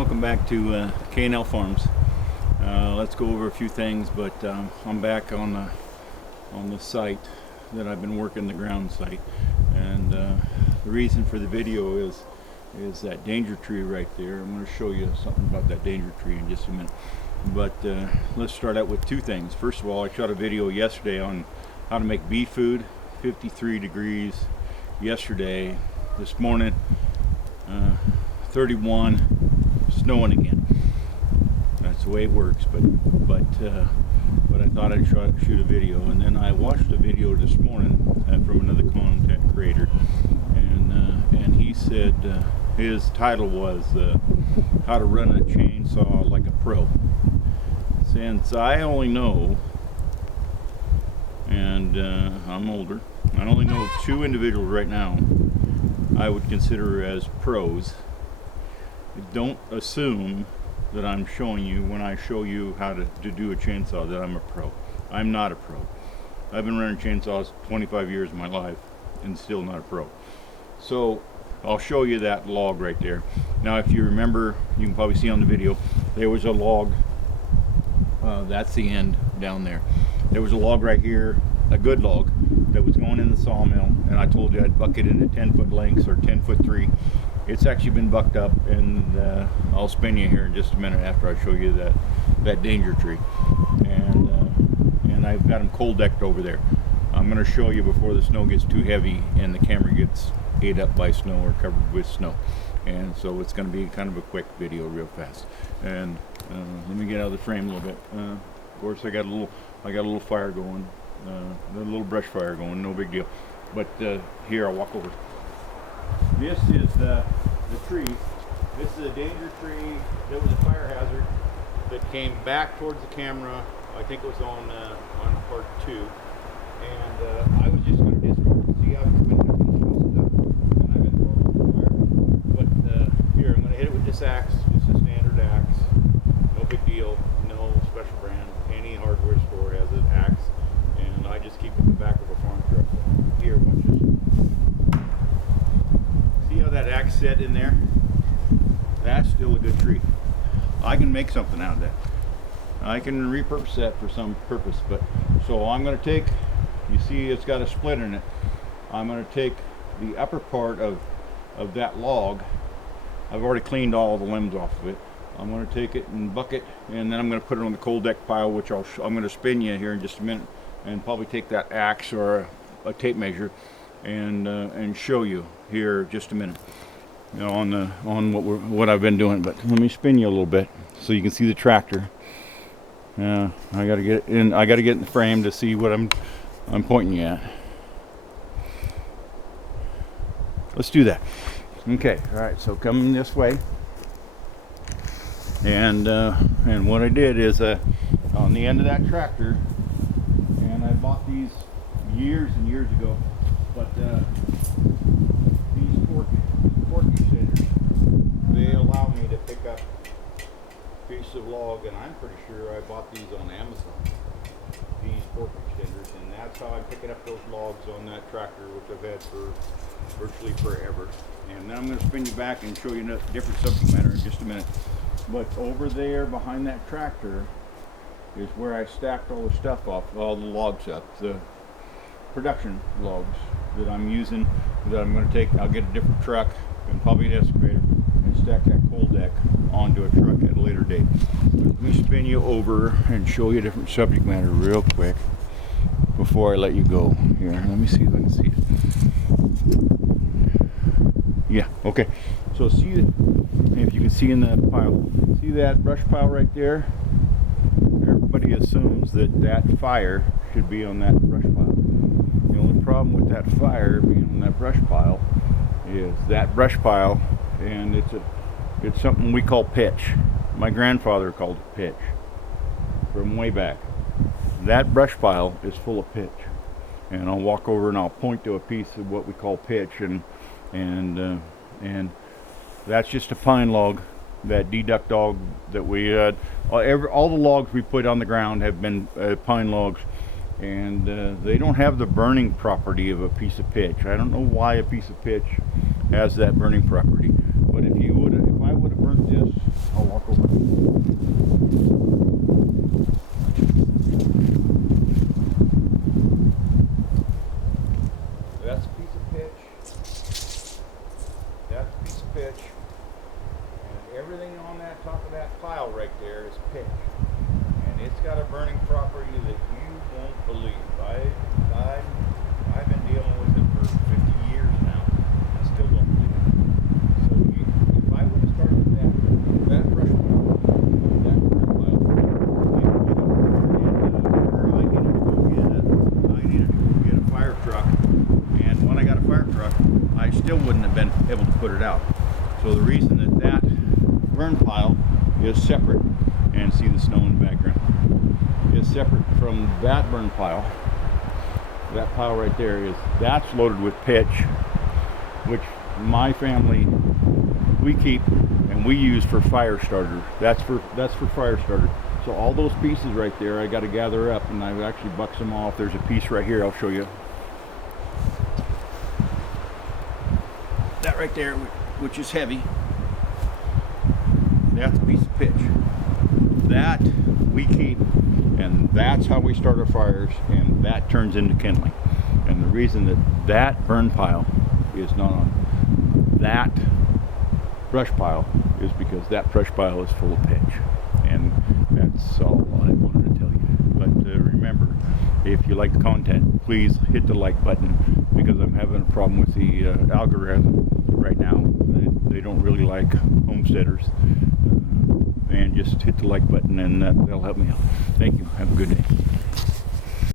Welcome back to K&L Farms. Let's go over a few things, but I'm back on the site that I've been working, the ground site, and the reason for the video is that danger tree right there. I'm going to show you something about that danger tree in just a minute, but let's start out with two things. First of all, I shot a video yesterday on how to make bee food. 53 degrees yesterday. This morning 31, snowing again. That's the way it works, but I thought I'd shoot a video, and then I watched a video this morning from another content creator, and he said his title was how to run a chainsaw like a pro. Since I only know, and I'm older, I only know two individuals right now I would consider as pros. Don't assume that I'm showing you, when I show you how to do a chainsaw, that I'm a pro. I'm not a pro. I've been running chainsaws 25 years of my life and still not a pro. So I'll show you that log right there. Now if you remember, you can probably see on the video, there was a log, that's the end down there. There was a log right here, a good log, that was going in the sawmill, and I told you I'd buck it into 10-foot lengths or 10'3". It's actually been bucked up, and I'll spin you here in just a minute after I show you that danger tree. And I've got them cold decked over there. I'm going to show you before the snow gets too heavy and the camera gets ate up by snow or covered with snow. And so it's going to be kind of a quick video, real fast. And let me get out of the frame a little bit. Of course, I got a little fire going, a little brush fire going, no big deal. But here, I'll walk over. This is the tree. This is a danger tree. There was a fire hazard that came back towards the camera. I think it was on part 2. And I was just going to discard it. See how it's been having stuff. And I've been throwing it in the fire. But here, I'm going to hit it with this axe. This is a standard axe. No big deal. No special brand. Any hardware store has an axe. And I just keep it in the back of a farm truck. Here, watch this. See how that axe set in there? That's still a good tree. I can make something out of that. I can repurpose that for some purpose. But so I'm going to take, you see it's got a split in it. I'm going to take the upper part of that log. I've already cleaned all the limbs off of it. I'm going to take it and buck it, and then I'm going to put it on the cold deck pile, which I'm going to spin you here in just a minute, and probably take that axe or a tape measure and show you here just a minute, you know, on what I've been doing. But let me spin you a little bit so you can see the tractor. I got to get it in. I got to get in the frame to see what I'm pointing at. Let's do that. Okay. All right. So coming this way, and what I did is on the end of that tractor, and I bought these years and years ago. But these fork extenders, they allow me to pick up a piece of log, and I'm pretty sure I bought these on Amazon, these fork extenders, and that's how I'm picking up those logs on that tractor, which I've had for virtually forever. And then I'm going to spin you back and show you a different subject matter in just a minute. But over there behind that tractor is where I stacked all the stuff off, all the logs up, the production logs that I'm using, that I'm going to take. I'll get a different truck and probably an excavator and stack that cold deck onto a truck at a later date. Let me spin you over and show you a different subject matter real quick before I let you go. Here, let me see if I can see it. Yeah, okay. So see, if you can see in the pile, see that brush pile right there? Everybody assumes that fire should be on that brush pile. The only problem with that fire being on that brush pile is that brush pile, and it's something we call pitch. My grandfather called it pitch from way back. That brush pile is full of pitch, and I'll walk over and I'll point to a piece of what we call pitch, and that's just a pine log, that deduct log that we had. All the logs we put on the ground have been pine logs, and they don't have the burning property of a piece of pitch. I don't know why a piece of pitch has that burning property, but if I would have burnt this pitch, and everything on that top of that pile right there is pitch. And it's got a burning property that you won't believe. I've been dealing with it for 50 years now, and still don't believe it. So if I would have started that brush pile, that burn pile, I needed to go get a fire truck, and when I got a fire truck, I still wouldn't have been able to put it out. So the reason that burn pile is separate, and see the snow in the background, is separate from that burn pile. That pile right there that's loaded with pitch, which my family, we keep and we use for fire starter. That's for fire starter. So all those pieces right there, I got to gather up, and I've actually bucked them off. There's a piece right here. I'll show you. That right there, which is heavy. That's a piece of pitch. That we keep, and that's how we start our fires, and that turns into kindling. And the reason that burn pile is not on that brush pile is because that brush pile is full of pitch. And that's all I wanted to tell you. But remember, if you like the content, please hit the like button, because I'm having a problem with the algorithm right now. They don't really like homesteaders. And just hit the like button, and that'll help me out. Thank you. Have a good day.